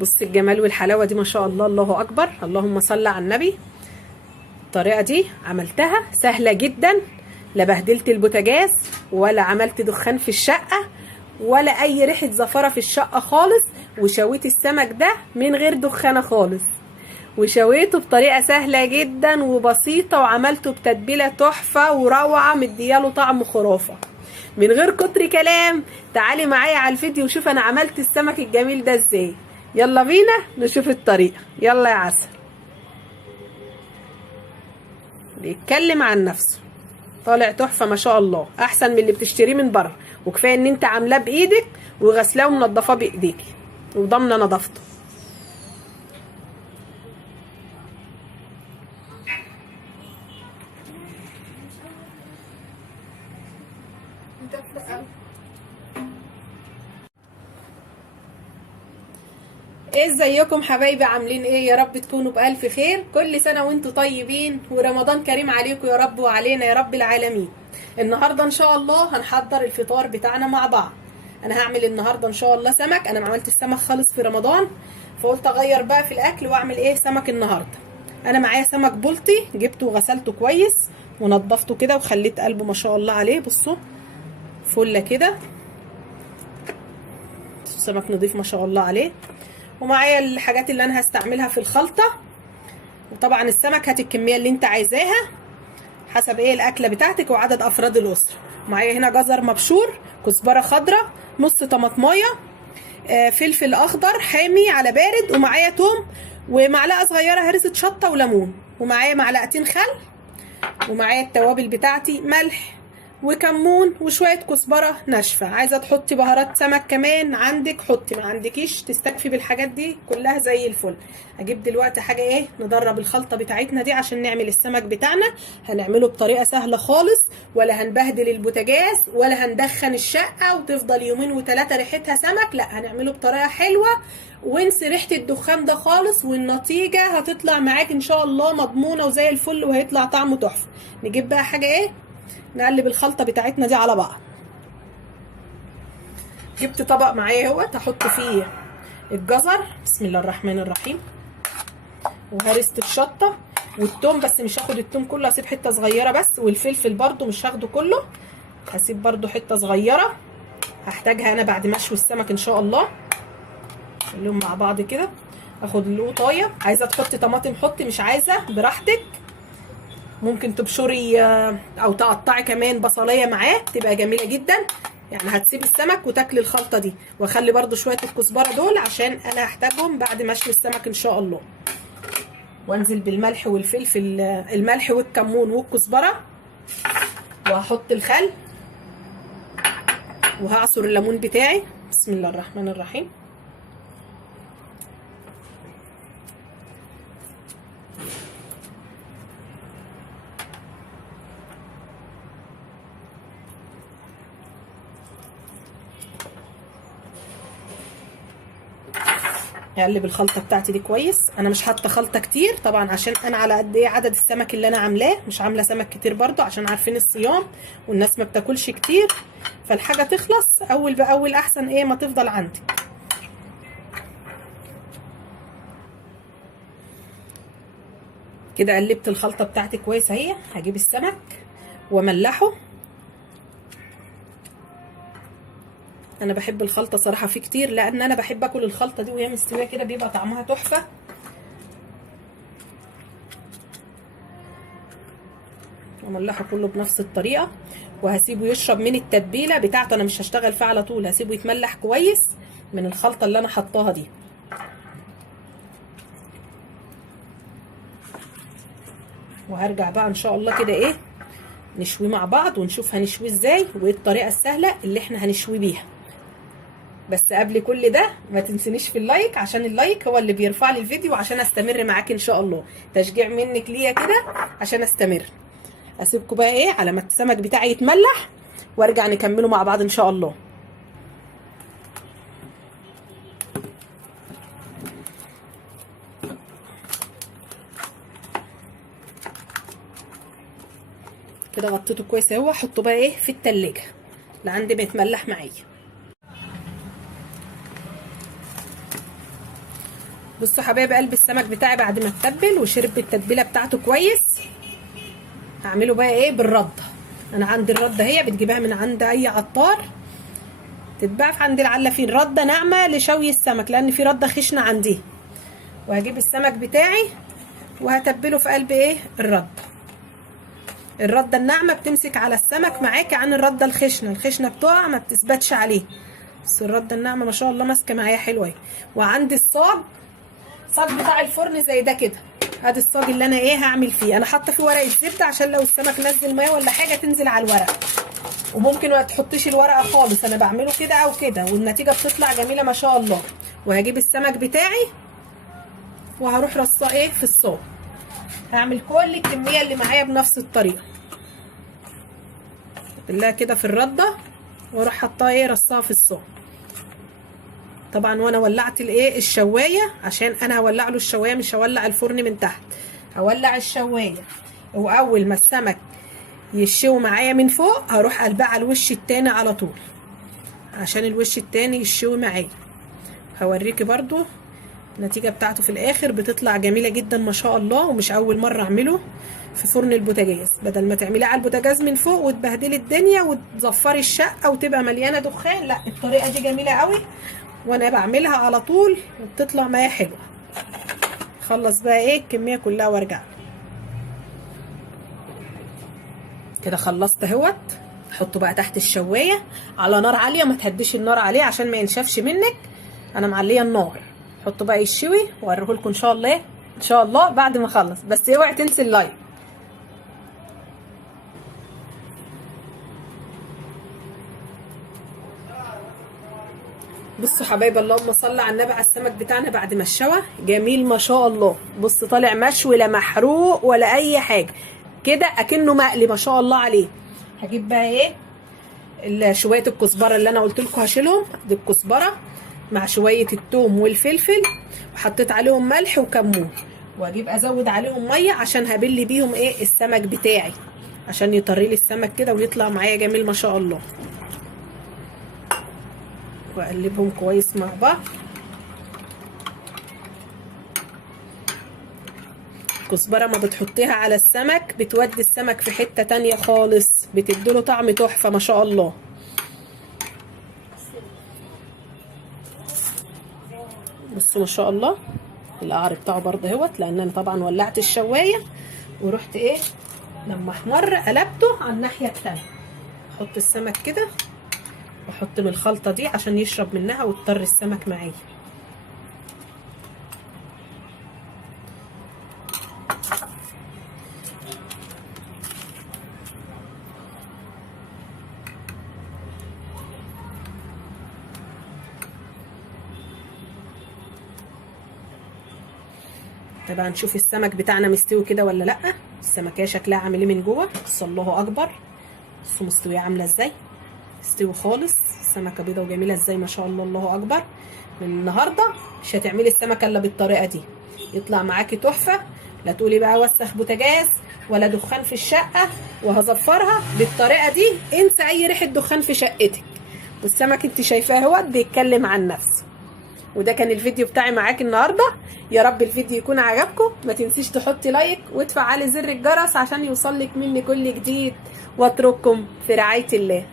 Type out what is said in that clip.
بص الجمال والحلاوه دي ما شاء الله، الله اكبر، اللهم صل على النبي. الطريقه دي عملتها سهله جدا، لا بهدلت البوتاجاز ولا عملت دخان في الشقه ولا اي ريحه زفره في الشقه خالص، وشويت السمك ده من غير دخانه خالص، وشويته بطريقه سهله جدا وبسيطه، وعملته بتتبيله تحفه وروعه مدياله طعم خرافه. من غير كتر كلام تعالي معايا على الفيديو وشوف انا عملت السمك الجميل ده ازاي. يلا بينا نشوف الطريقه، يلا يا عسل. بيتكلم عن نفسه، طالع تحفه ما شاء الله، احسن من اللي بتشتريه من بره، وكفايه ان انت عاملاه بايدك وغسلاه ومنضفاه بايديكي وضامنه نظافته. ايه ازيكم حبايبي، عاملين ايه؟ يا رب تكونوا بألف خير، كل سنة وانتوا طيبين، ورمضان كريم عليكم يا رب وعلينا يا رب العالمين. النهاردة ان شاء الله هنحضر الفطار بتاعنا مع بعض. انا هعمل النهاردة ان شاء الله سمك، انا ما عملت السمك خالص في رمضان، فقلت اغير بقى في الاكل واعمل ايه سمك النهاردة. انا معايا سمك بلطي، جبته وغسلته كويس ونضفته كده وخليت قلبه ما شاء الله عليه، بصوا فله كده، سمك نضيف ما شاء الله عليه. ومعايا الحاجات اللي انا هستعملها في الخلطه، وطبعا السمك هات الكميه اللي انت عايزاها حسب ايه الاكله بتاعتك وعدد افراد الاسره. معايا هنا جزر مبشور، كزبره خضراء، نص طماطمايه، فلفل اخضر حامي على بارد، ومعايا توم، ومعلقه صغيره هرسه شطه وليمون، ومعايا معلقتين خل، ومعايا التوابل بتاعتي ملح وكمون وشويه كزبره ناشفه. عايزه تحطي بهارات سمك كمان عندك حطي، ما عندكيش تستكفي بالحاجات دي كلها زي الفل. اجيب دلوقتي حاجه ايه ندرب الخلطه بتاعتنا دي عشان نعمل السمك بتاعنا. هنعمله بطريقه سهله خالص، ولا هنبهدل البوتاجاز ولا هندخن الشقه وتفضل يومين وثلاثه ريحتها سمك، لا هنعمله بطريقه حلوه وانسي ريحه الدخان ده خالص، والنتيجه هتطلع معاك ان شاء الله مضمونه وزي الفل، وهيطلع طعمه تحفه. نجيب بقى حاجه ايه نقلب الخلطه بتاعتنا دي على بعض. جبت طبق معايا اهوت هحط فيه الجزر، بسم الله الرحمن الرحيم، وهرسه الشطه والثوم، بس مش هاخد الثوم كله، هسيب حته صغيره بس، والفلفل برده مش هاخده كله، هسيب برده حته صغيره هحتاجها انا بعد ما اشوي السمك ان شاء الله. نخليهم مع بعض كده. اخد القطايه، عايزه تحطي طماطم حطي، مش عايزه براحتك، ممكن تبشري او تقطعي كمان بصلايه معاه تبقى جميله جدا. يعني هتسيبي السمك وتاكلي الخلطه دي. واخلي برده شويه الكزبره دول عشان انا هحتاجهم بعد ما اشوي السمك ان شاء الله. وانزل بالملح والفلفل، الملح والكمون والكزبره، وهحط الخل، وهعصر الليمون بتاعي، بسم الله الرحمن الرحيم. هقلب الخلطه بتاعتي دي كويس. انا مش حاطه خلطه كتير طبعا عشان انا على قد ايه عدد السمك اللي انا عاملاه، مش عامله سمك كتير برضو عشان عارفين الصيام والناس ما بتاكلش كتير، فالحاجه تخلص اول باول احسن ايه ما تفضل عندي. كده قلبت الخلطه بتاعتي كويس اهي. هجيب السمك واملحه. انا بحب الخلطه صراحه فيه كتير، لان انا بحب اكل الخلطه دي وهي مستويه كده، بيبقى طعمها تحفه. املحه كله بنفس الطريقه، وهسيبه يشرب من التتبيله بتاعته. انا مش هشتغل فيه على طول، هسيبه يتملح كويس من الخلطه اللي انا حطاها دي. وهرجع بقى ان شاء الله كده ايه نشويه مع بعض، ونشوف هنشويه ازاي وايه الطريقه السهله اللي احنا هنشويه بيها. بس قبل كل ده ما تنسنيش في اللايك، عشان اللايك هو اللي بيرفع لي الفيديو عشان استمر معاك ان شاء الله، تشجيع منك ليا كده عشان استمر. اسيبكم بقى ايه على ما السمك بتاعي يتملح وارجع نكمله مع بعض ان شاء الله. كده غطيته كويس اهو، احطه بقى ايه في التلاجة لعند ما يتملح معايا. بصوا حبايب قلب السمك بتاعي بعد ما اتبل وشرب التتبيله بتاعته كويس، هعمله بقى ايه بالرده. انا عندي الرده هي بتجيبها من عند اي عطار، تتباع في عند العلافين، رده ناعمه لشوي السمك لان في رده خشنه عندي. وهجيب السمك بتاعي وهتبله في قلب ايه الرده. الرده الناعمه بتمسك على السمك معاكي عن الرده الخشنه، الخشنه بتقع ما بتثبتش عليه، بس الرده الناعمه ما شاء الله ماسكه معايا حلوه. وعندي الصاج بتاع الفرن زي ده كده، ادي الصاج اللي انا ايه هعمل فيه. انا حاطه فيه ورقه زبده عشان لو السمك نزل ميه ولا حاجه تنزل على الورق، وممكن ما تحطيش الورقه خالص، انا بعمله كده او كده والنتيجه بتطلع جميله ما شاء الله. وهجيب السمك بتاعي وهروح رصاه ايه في الصاج. هعمل كل الكميه اللي معايا بنفس الطريقه، بالله كده في الرده واروح حطاها ايه رصاها في الصاج. طبعا وانا ولعت الايه الشوايه، عشان انا هولع له الشوايه مش هولع الفرن من تحت، هولع الشوايه. واول ما السمك يشوي معايا من فوق هروح قلبها على الوش التاني على طول، عشان الوش التاني يشوي معايا. هوريكي برضو النتيجه بتاعته في الاخر بتطلع جميله جدا ما شاء الله. ومش اول مره اعمله في فرن البوتاجاز، بدل ما تعمليه على البوتاجاز من فوق وتبهدلي الدنيا وتزفري الشقه وتبقى مليانه دخان، لا الطريقه دي جميله قوي وانا بعملها على طول وبتطلع معايا حلوه. خلص بقى ايه الكميه كلها وارجع كده. خلصت اهوت. حطه بقى تحت الشوايه على نار عاليه، ما تهديش النار عليه عشان ما ينشفش منك. انا معليه النار. حطه بقى يشوي واوريه لكم ان شاء الله ان شاء الله بعد ما اخلص، بس اوعي تنسي اللايك. بصوا حبايبي اللهم صل على النبي على السمك بتاعنا بعد ما اتشوى جميل ما شاء الله. بص طالع مشوي لا محروق ولا اي حاجه، كده اكنه مقلي ما شاء الله عليه. هجيب بقى ايه شويه الكزبره اللي انا قلت لكم هشيلهم، دي الكزبره مع شويه الثوم والفلفل، وحطيت عليهم ملح وكمون. واجيب ازود عليهم ميه عشان هبل بيهم ايه السمك بتاعي، عشان يطري لي السمك كده ويطلع معايا جميل ما شاء الله. واقلبهم كويس مع بعض. الكزبره ما بتحطيها على السمك بتودي السمك في حته تانية خالص، بتديله طعم تحفه ما شاء الله. بصوا ما شاء الله القعر بتاعه برضه اهوت، لان انا طبعا ولعت الشوايه ورحت ايه لما احمر قلبته على الناحيه التانية. احط السمك كده واحط من الخلطه دي عشان يشرب منها وتطر السمك معايا. طبعا نشوف السمك بتاعنا مستوي كده ولا لا. السمكيه شكلها عامل ايه من جوه، بس الله اكبر. بصوا مستويه عامله ازاي، مستوي خالص. السمكه بيضه وجميله ازاي ما شاء الله الله اكبر. من النهارده مش هتعملي السمكه الا بالطريقه دي، يطلع معاكي تحفه. لا تقولي بقى وسخ بوتاجاز ولا دخان في الشقه وهزفرها. بالطريقه دي انسى اي ريحه دخان في شقتك، والسمك انت شايفاه اهوت بيتكلم عن نفسه. وده كان الفيديو بتاعي معاكي النهارده. يا رب الفيديو يكون عجبكم. ما تنسيش تحطي لايك وتفعلي زر الجرس عشان يوصلك مني كل جديد، واترككم في رعايه الله.